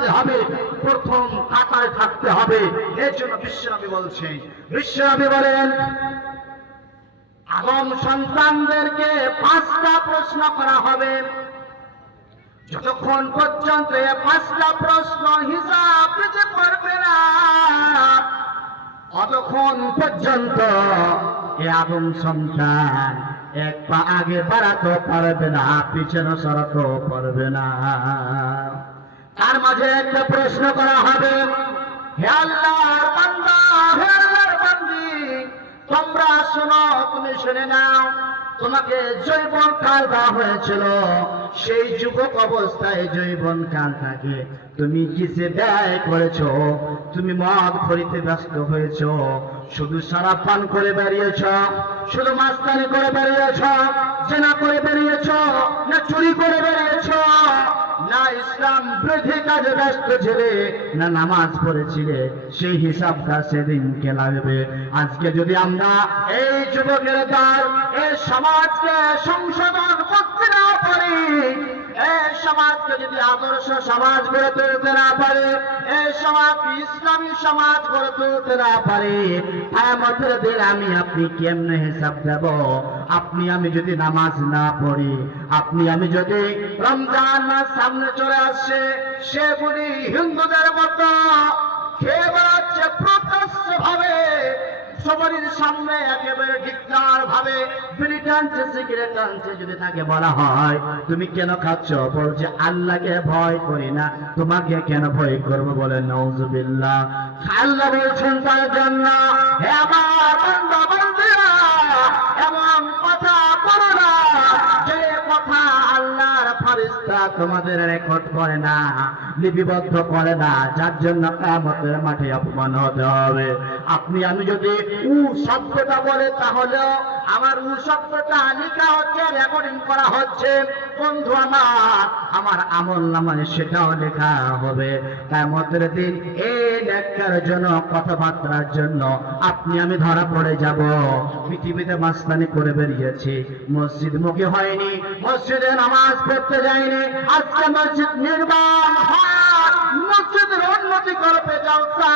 থাকতে হবে, প্রথম কাতারে থাকতে হবে। এর জন্য বিশ্বনবী বলছেন, বিশ্বনবী বলেন আদম সন্তানদেরকে 5টা প্রশ্ন করা হবে। যতক্ষণ পর্যন্ত এই 5টা প্রশ্ন হিসাব দিতে পারবে না, ততক্ষণ পর্যন্ত এ আদম সন্তান এক পা আগে বাড়াতে পারবে না, পিছনে সরাতে পারবে না। তার মাঝে একটা প্রশ্ন করা হবে, হে আল্লাহর বান্দা, হে আল্লাহর বান্দি, তোমরা শোনো, তুমি শুনে নাও। তোমাকে যৌবন কাল দেওয়া হয়েছিল, সেই যুবক অবস্থায় যৌবন কালটাকে তুমি কিসে ব্যয় করেছো? তুমি মদ খরিতে ব্যস্ত হয়েছ, শুধু সারা পান করে বেরিয়েছ, শুধু মাস্তানি করে বেরিয়েছ, জেনা করে বেরিয়েছ, না চুরি করে বেরিয়েছ, না ইসলাম বিরোধী কাজে ব্যস্ত ছিলে, না নামাজ পড়েছিলে? সেই হিসাবটা সেদিনকে লাগবে। আজকে যদি আমরা এই যুবকের দল, এই সমাজকে সংশোধন করতে না পারি, এই সমাজকে যদি আদর্শ সমাজ গড়ে তুলতে না পারে, এই সমাজ ইসলামী সমাজ গড়ে তুলতে না পারে, কিয়ামতের দিন আমি আপনি কেমনে হিসাব দেব? আপনি আমি যদি নামাজ না পড়ি, আপনি আমি যদি রমজান মাস সামনে চলে আসছে, সেগুলি হিন্দুদের মতো খেয়ে বেড়াচ্ছে প্রত্যক্ষ ভাবে, সবার সামনে একেবারে ধিক্কার ভাবে বিড়ি টানছে, সিগারেট টানছে। যদি তাকে বলা হয় তুমি কেন খাচ্ছ, বলছে আল্লাহকে ভয় করি না, তোমাকে কেন ভয় করবো? বলে নাউজুবিল্লাহ। আল্লাহ বলছেন তার জন্য, হে আমার বান্দা বান্দিরা, এমন কথা বলো না যে কথা আল্লাহর ফেরেশতা তোমাদের রেকর্ড করে না, লিপিবদ্ধ করে না, যার জন্য কিয়ামতের মাঠে অপমান হতে হবে। আপনি আমি যদি উ শব্দটা বলে, তাহলে আমার উ শব্দটা লেখা হচ্ছে, রেকর্ডিং করা হচ্ছে। বন্ধু আমার আমল নামায় সেটাও লেখা হবে। কিয়ামতের দিন এই নেককার জন্য, কথাবার্তার জন্য আপনি আমি ধরা পড়ে যাব। পৃথিবীতে মাস্তানি করে বেরিয়েছি, মসজিদ মুখী হয়নি, মসজিদে নামাজ পড়তে যায়নি, আজকে মসজিদ নির্মাণ হয়, মসজিদের উন্নতি করবে জলসা।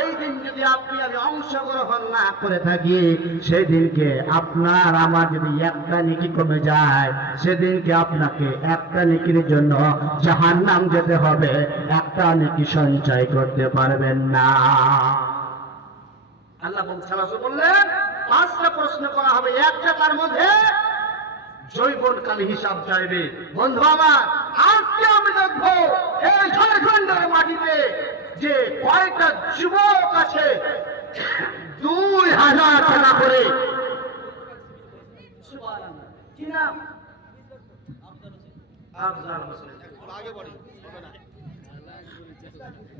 এই দিন যদি আপনি আমি অংশগ্রহণ না করে থাকি, সেদিনকে আপনার আমার যদি একটা নেকি কমে যায়, সেদিনকে আপনাকে একটা নেকির জন্য জাহান্নাম যেতে হবে, একটা নেকি সঞ্চয় করতে পারবেন না। আল্লাহ বললেন 5টা প্রশ্ন করা হবে, একটা তার মধ্যে যৌবনকাল হিসাব চাইবে। বন্ধু আমার, আজকে আমি দেখবো এই ঝাড়খণ্ডের মাটিতে যে কয়েকটা যুবক আছে 2000 টাকা করে, কি নাম? আফজাল হোসেন।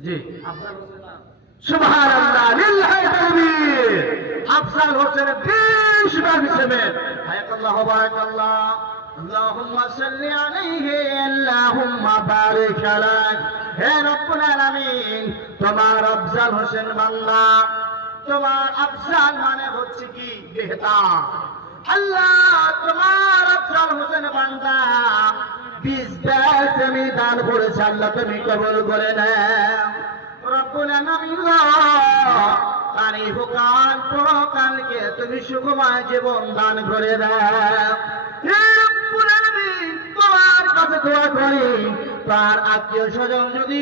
জি, আফজাল হোসেন। সুবহানাল্লাহ, লিল্লাহি তাকবীর। আফজাল হোসেন 20 বার হিসেবে হায়াকাল্লাহু বারাকাল্লাহ, আল্লাহুম্মা সাল্লি আলাইহি, আল্লাহুম্মা বারিক আলাইহি। হে রব্বুল আলামিন, তোমার আফজাল হোসেন বান্দা, তোমার আফজাল মানে হচ্ছে কি বেহতার। আল্লাহ, তোমার আফজাল হোসেন বান্দা 20 বার তুমি দান করেছে, আল্লাহ তুমি কবুল করে নাও। রব্বুল আলামিন, তার ইহকাল পরকালকে তুমি সুখময় জীবন দান করে দাও। হে রব্বুল আলামিন, তোমার কাছে দোয়া করি, তার আত্মীয় স্বজন যদি